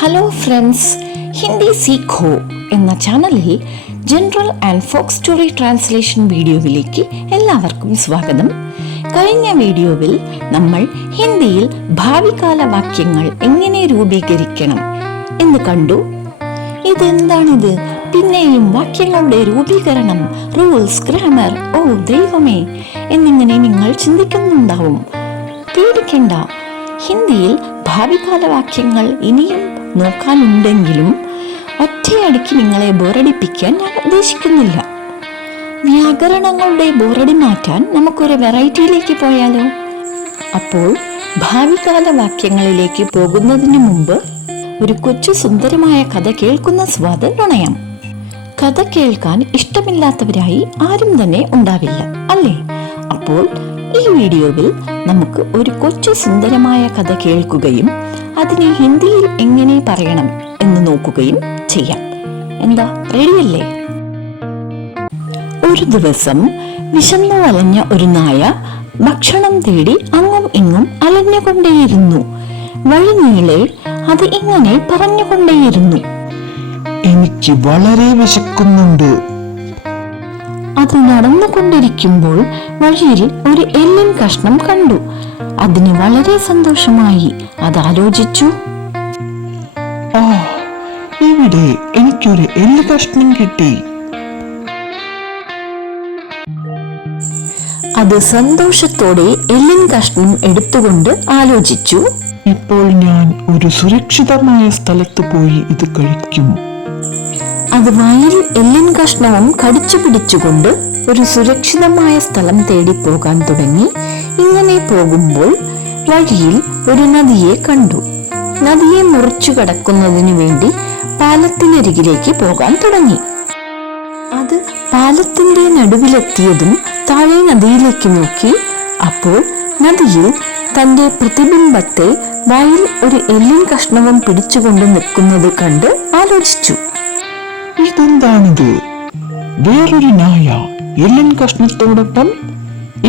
Hello friends, Hindi Seekho എന്ന ചാനലിൽ general and folk story translation വീഡിയോയിലേക്ക് എല്ലാവർക്കും സ്വാഗതം. കഴിഞ്ഞ വീഡിയോയിൽ നമ്മൾ ഹിന്ദിയിൽ ഭാവികാല വാക്യങ്ങൾ എങ്ങനെ രൂപീകരിക്കണം എന്ന് കണ്ടു. ഇതെന്താണിത്? പിന്നെയും വാക്യങ്ങളുടെ രൂപീകരണം, റൂൾസ്, ഗ്രാമർ, ഓ ദൈവമേ എന്നിങ്ങനെ നിങ്ങൾ ചിന്തിക്കുന്നുണ്ടാവും. പേടിക്കണ്ട, ഹിന്ദിയിൽ ഭാവികാല വാക്യങ്ങൾ ഇനിയും നോക്കാനുണ്ടെങ്കിലും ഒറ്റയടിക്ക് നിങ്ങളെ ബോറടിപ്പിക്കാൻ ഞാൻ ഉദ്ദേശിക്കുന്നില്ല. വ്യാകരണങ്ങളുടെ ബോറടി മാറ്റാൻ നമുക്കൊരു വെറൈറ്റിയിലേക്ക് പോയാലോ? അപ്പോൾ ഭാവികാല വാക്യങ്ങളിലേക്ക് പോകുന്നതിന് മുമ്പ് ഒരു കൊച്ചു സുന്ദരമായ കഥ കേൾക്കുന്ന സ്വാദ് നുണയാം. കഥ കേൾക്കാൻ ഇഷ്ടമില്ലാത്തവരായി ആരും തന്നെ ഉണ്ടാവില്ല, അല്ലേ? അപ്പോൾ ഈ വീഡിയോയിൽ നമുക്ക് ഒരു കൊച്ചു സുന്ദരമായ കഥ കേൾക്കുകയും അതിനെ ഹിന്ദിയിൽ എങ്ങനെ പറയണം എന്ന് നോക്കുകയും ചെയ്യാം. എന്താ, റെഡിയല്ലേ? ഒരു ദിവസം വിശന്നു വലഞ്ഞ ഒരു നായ ഭക്ഷണം തേടി അങ്ങും ഇങ്ങും അലഞ്ഞുകൊണ്ടേയിരുന്നു. വഴിനീളെ അത് ഇങ്ങനെ പറഞ്ഞുകൊണ്ടേയിരുന്നു, എനിക്ക് വളരെ വിശക്കുന്നുണ്ട്. അത് നടന്നുകൊണ്ടിരിക്കുമ്പോൾ വഴിയിൽ ഒരു എല്ലിൻ കഷ്ണം കണ്ടു. അതിന് വളരെ സന്തോഷമായി. അത് ആലോചിച്ചു, ഇവിടെ എനിക്കൊരു എല്ല് കഷ്ണം കിട്ടി. അത് സന്തോഷത്തോടെ എല്ലിൻ കഷ്ണം എടുത്തുകൊണ്ട് ആലോചിച്ചു, ഇപ്പോൾ ഞാൻ ഒരു സുരക്ഷിതമായ സ്ഥലത്ത് പോയി ഇത് കഴിക്കും. അത് വായിൽ എല്ലിൻ കഷ്ണവും കടിച്ചു പിടിച്ചുകൊണ്ട് ഒരു സുരക്ഷിതമായ സ്ഥലം തേടി പോകാൻ തുടങ്ങി. ഇങ്ങനെ പോകുമ്പോൾ വഴിയിൽ ഒരു നദിയെ കണ്ടു. നദിയെ മുറിച്ചു കടക്കുന്നതിന് വേണ്ടി പാലത്തിനരികിലേക്ക് പോകാൻ തുടങ്ങി. അത് പാലത്തിന്റെ നടുവിലെത്തിയതും താഴെ നദിയിലേക്ക് നോക്കി. അപ്പോൾ നദിയിൽ തന്റെ പ്രതിബിംബത്തെ വായിൽ ഒരു എല്ലിൻ കഷ്ണവും പിടിച്ചുകൊണ്ട് നിൽക്കുന്നത് കണ്ട് ആലോചിച്ചു, ഇതെന്താണിത്? വേറൊരു നായ എല്ലിൻ കഷ്ണത്തോടൊപ്പം,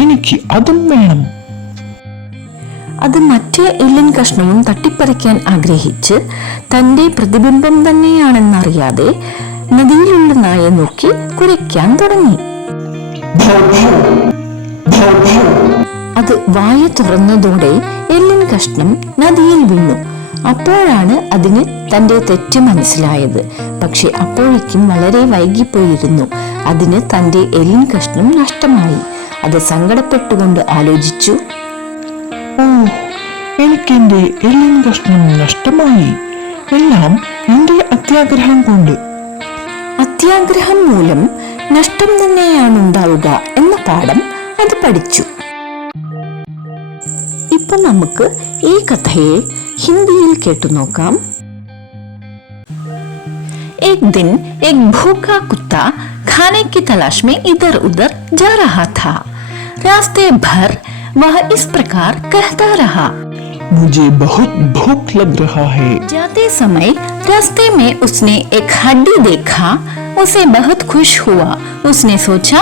എനിക്ക് അതും വേണം. അത് മറ്റേ എല്ലിൻ കഷ്ണവും തട്ടിപ്പറിക്കാൻ ആഗ്രഹിച്ച് തന്റെ പ്രതിബിംബം തന്നെയാണെന്നറിയാതെ നദിയിലുള്ള നായ നോക്കി കുരയ്ക്കാൻ തുടങ്ങി. അത് വായ തുറന്നതോടെ എല്ലിൻ കഷ്ണം നദിയിൽ വീണു. അപ്പോഴാണ് അതിന് തന്റെ തെറ്റ് മനസ്സിലായത്. പക്ഷെ അപ്പോഴേക്കും വളരെ വൈകിപ്പോയിരുന്നു. അതിന് തന്റെ എല്ലിൻ കഷ്ണം നഷ്ടമായി. അത് സങ്കടപ്പെട്ടുകൊണ്ട് ആലോചിച്ചു, എനിക്ക് എന്റെ എല്ലിൻ കഷ്ണം നഷ്ടമായി. എല്ലാം എന്റെ അത്യാഗ്രഹം കൊണ്ട്. അത്യാഗ്രഹം മൂലം നഷ്ടം തന്നെയാണ് ഉണ്ടാവുക എന്ന പാഠം അത് പഠിച്ചു. ഇപ്പൊ നമുക്ക് ഈ കഥയെ ഹിന്ദിയിൽ കേട്ടു നോക്കാം. एक दिन एक भूखा कुत्ता खाने की तलाश में इधर उधर जा रहा था. रास्ते भर वह इस प्रकार कहता रहा, मुझे बहुत भूख लग रहा है. जाते समय रास्ते में उसने एक हड्डी देखा. उसे बहुत खुश हुआ. उसने सोचा,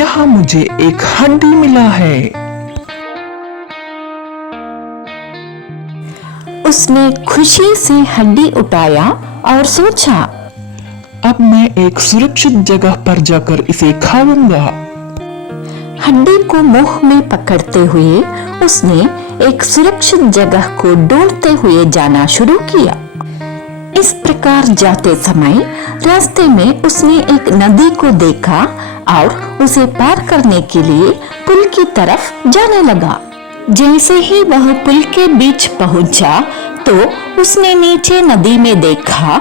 यहाँ मुझे एक हड्डी मिला है. उसने खुशी से हड्डी उठाया और सोचा, अब मैं एक सुरक्षित जगह पर जाकर इसे खाऊंगा. हड्डी को मुंह में पकड़ते हुए उसने एक सुरक्षित जगह को ढूंढते हुए जाना शुरू किया. इस प्रकार जाते समय रास्ते में उसने एक नदी को देखा और उसे पार करने के लिए पुल की तरफ जाने लगा. जैसे ही वह पुल के बीच पहुंचा तो उसने नीचे नदी में देखा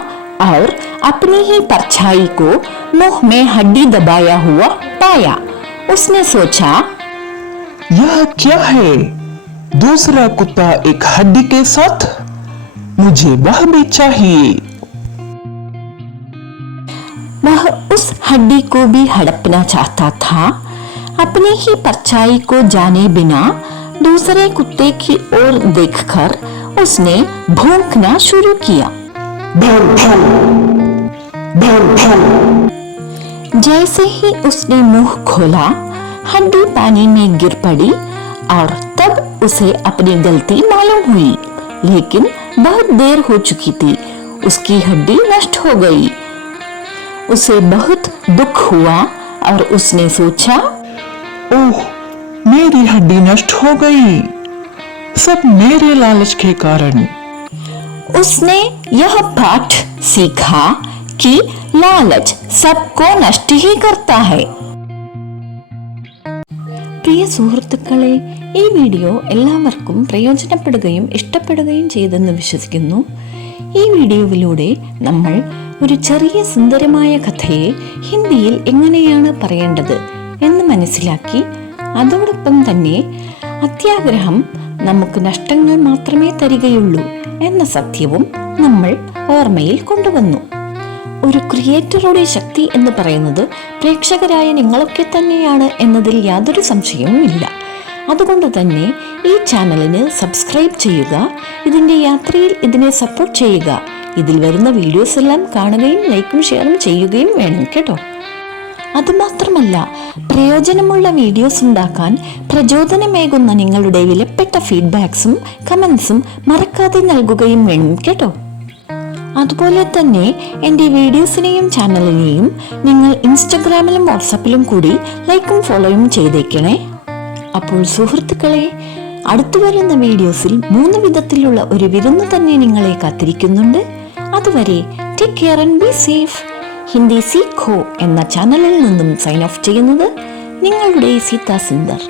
और अपनी ही परछाई को मुंह में हड्डी दबाया हुआ पाया. उसने सोचा, यह क्या है? दूसरा कुत्ता एक हड्डी के साथ, मुझे वह भी चाहिए. वह उस हड्डी को भी हड़पना चाहता था. अपनी ही परछाई को जाने बिना दूसरे कुत्ते की ओर देखकर उसने भौंकना शुरू किया. जैसे ही उसने मुंह खोला, हड्डी पानी में गिर पड़ी और तब उसे अपनी गलती मालूम हुई. लेकिन बहुत देर हो चुकी थी। उसकी हड्डी नष्ट हो गई। उसे बहुत दुख हुआ और उसने सोचा, ओह, मेरी हड्डी नष्ट हो गई, सब मेरे लालच के कारण। उसने यह पाठ सीखा कि लालच सबको नष्ट ही करता है. പ്രിയ സുഹൃത്തുക്കളെ, ഈ വീഡിയോ എല്ലാവർക്കും പ്രയോജനപ്പെടുകയും ഇഷ്ടപ്പെടുകയും ചെയ്തെന്ന് വിശ്വസിക്കുന്നു. ഈ വീഡിയോയിലൂടെ നമ്മൾ ഒരു ചെറിയ സുന്ദരമായ കഥയെ ഹിന്ദിയിൽ എങ്ങനെയാണ് പറയേണ്ടത് എന്ന് മനസ്സിലാക്കി. അതോടൊപ്പം തന്നെ അത്യാഗ്രഹം നമുക്ക് നഷ്ടങ്ങൾ മാത്രമേ തരികയുള്ളൂ എന്ന സത്യവും നമ്മൾ ഓർമ്മയിൽ കൊണ്ടുവന്നു. ഒരു ക്രിയേറ്ററുടെ ശക്തി എന്ന് പറയുന്നത് പ്രേക്ഷകരായ നിങ്ങളൊക്കെ തന്നെയാണ് എന്നതിൽ യാതൊരു സംശയവും ഇല്ല. അതുകൊണ്ട് തന്നെ ഈ ചാനലിന് സബ്സ്ക്രൈബ് ചെയ്യുക, ഇതിൻ്റെ യാത്രയിൽ ഇതിനെ സപ്പോർട്ട് ചെയ്യുക. ഇതിൽ വരുന്ന വീഡിയോസ് എല്ലാം കാണുകയും ലൈക്കും ഷെയറും ചെയ്യുകയും വേണം കേട്ടോ. അതുമാത്രമല്ല, പ്രയോജനമുള്ള വീഡിയോസ് ഉണ്ടാക്കാൻ പ്രചോദനമേകുന്ന നിങ്ങളുടെ വിലപ്പെട്ട ഫീഡ്ബാക്സും കമൻസും മറക്കാതെ നൽകുകയും വേണം കേട്ടോ. അതുപോലെ തന്നെ എൻ്റെ വീഡിയോസിനെയും ചാനലിനെയും നിങ്ങൾ ഇൻസ്റ്റഗ്രാമിലും വാട്സാപ്പിലും കൂടി ലൈക്കും ഫോളോയും ചെയ്തേക്കണേ. അപ്പോൾ സുഹൃത്തുക്കളെ, അടുത്തു വരുന്ന വീഡിയോസിൽ 3 വിധത്തിലുള്ള ഒരു വിരുന്ന് തന്നെ നിങ്ങളെ കാത്തിരിക്കുന്നുണ്ട്. അതുവരെ take care and be safe. Hindi Seekho എന്ന ചാനലിൽ നിന്നും സൈൻ ഓഫ് ചെയ്യുന്നത് നിങ്ങളുടെ സീതാ സുന്ദർ.